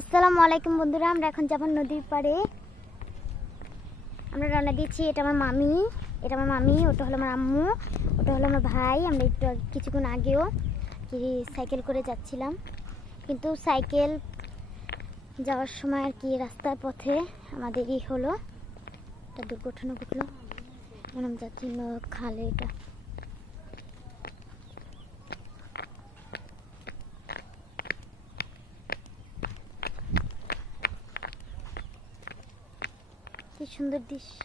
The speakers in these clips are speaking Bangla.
আসসালামু আলাইকুম বন্ধুরা, আমরা এখন যাব নদীর পাড়ে। আমরা রওনা দিয়েছি। এটা আমার মামি, ওটা হলো আমার আম্মু, ওটা হলো আমার ভাই। আমরা একটু কিছুক্ষণ আগেও সাইকেল করে যাচ্ছিলাম, কিন্তু সাইকেল যাওয়ার সময় আর কি রাস্তার পথে আমাদেরই হলো একটা দুর্ঘটনা ঘটলো। আমরা যাচ্ছি খালে। এটা কি সুন্দর দৃশ্য।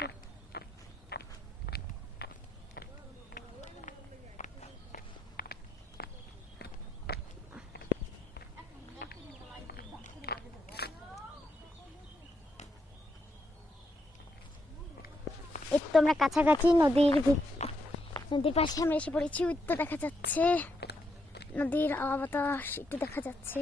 এই তো আমরা কাছাকাছি নদীর পাশে আমরা এসে পড়েছি। ওই তো দেখা যাচ্ছে নদীর আওয়া বাতাস একটু দেখা যাচ্ছে।